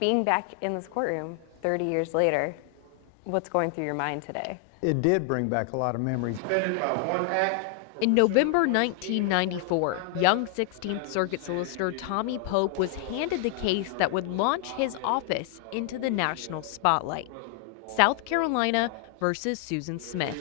Being back in this courtroom 30 years later, what's going through your mind today? It did bring back a lot of memories. In November 1994, young 16th Circuit Solicitor Tommy Pope was handed the case that would launch his office into the national spotlight. South Carolina versus Susan Smith.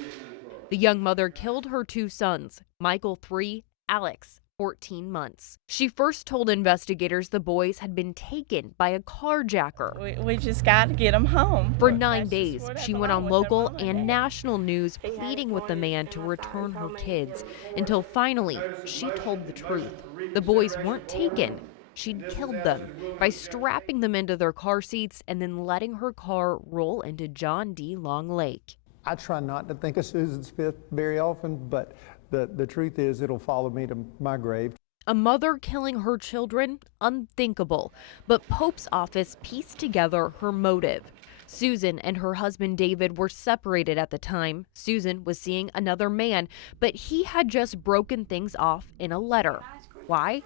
The young mother killed her two sons, Michael 3, Alex 14 months. She first told investigators the boys had been taken by a carjacker. We just got to get them home. For 9 days, she went on local and national news pleading with the man to return her kids, until finally she told the truth. The boys weren't taken. She'd killed them by strapping them into their car seats and then letting her car roll into John D. Long Lake. I try not to think of Susan Smith very often, but the truth is it'll follow me to my grave. A mother killing her children? Unthinkable. But Pope's office pieced together her motive. Susan and her husband David were separated at the time. Susan was seeing another man, but he had just broken things off in a letter. Why?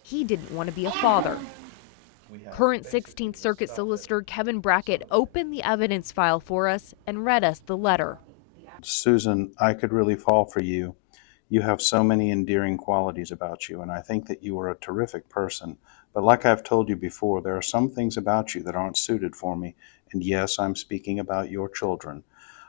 He didn't want to be a father. Current 16th Circuit Solicitor Kevin Brackett opened the evidence file for us and read us the letter. Susan, I could really fall for you. You have so many endearing qualities about you, and I think that you are a terrific person. But like I've told you before, there are some things about you that aren't suited for me. And yes, I'm speaking about your children.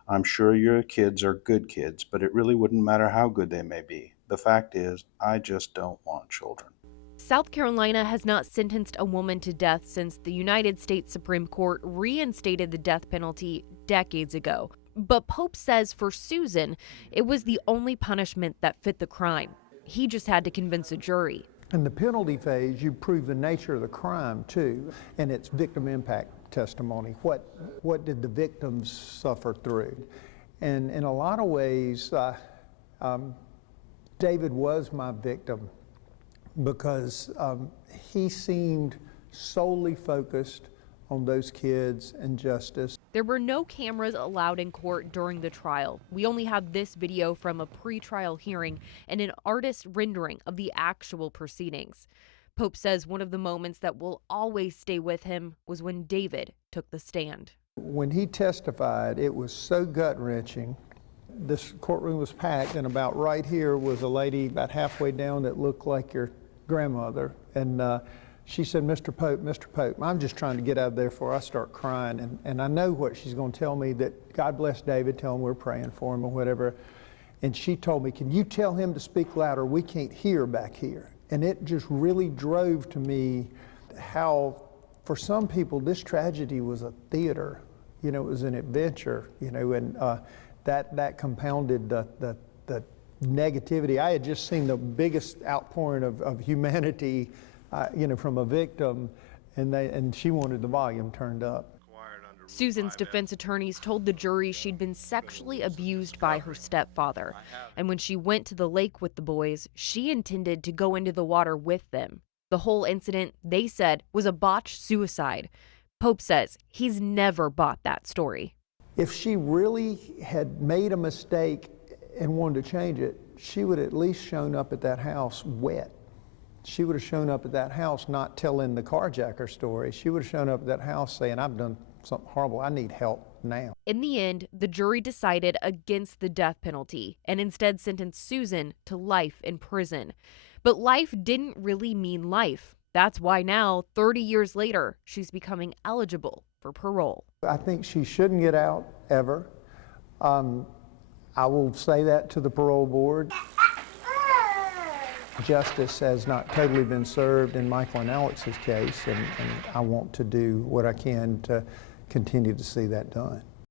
I'm sure your kids are good kids, but it really wouldn't matter how good they may be. The fact is, I just don't want children. South Carolina has not sentenced a woman to death since the United States Supreme Court reinstated the death penalty decades ago. But Pope says for Susan, it was the only punishment that fit the crime. He just had to convince a jury. In the penalty phase, you prove the nature of the crime too, and it's victim impact testimony. What did the victims suffer through? And in a lot of ways, David was my victim because he seemed solely focused on those kids and justice. There were no cameras allowed in court during the trial. We only have this video from a pre-trial hearing and an artist rendering of the actual proceedings. Pope says one of the moments that will always stay with him was when David took the stand. When he testified, it was so gut-wrenching. This courtroom was packed, and about right here was a lady about halfway down that looked like your grandmother. And she said, Mr. Pope, I'm just trying to get out of there before I start crying. And I know what she's going to tell me, that God bless David, tell him we're praying for him or whatever. And she told me, can you tell him to speak louder? We can't hear back here. And it just really drove to me how, for some people, this tragedy was a theater. You know, it was an adventure, you know, and that compounded the negativity. I had just seen the biggest outpouring of humanity, you know, from a victim, and she wanted the volume turned up. Susan's defense attorneys told the jury she'd been sexually abused by her stepfather, and when she went to the lake with the boys, she intended to go into the water with them. The whole incident, they said, was a botched suicide. Pope says he's never bought that story. If she really had made a mistake and wanted to change it, she would at least shown up at that house wet. She would have shown up at that house not telling the carjacker story. She would have shown up at that house saying, I've done something horrible, I need help now. In the end, the jury decided against the death penalty and instead sentenced Susan to life in prison. But life didn't really mean life. That's why now, 30 years later, she's becoming eligible for parole. I think she shouldn't get out ever. I will say that to the parole board. Justice has not totally been served in Michael and Alex's case, and I want to do what I can to continue to see that done.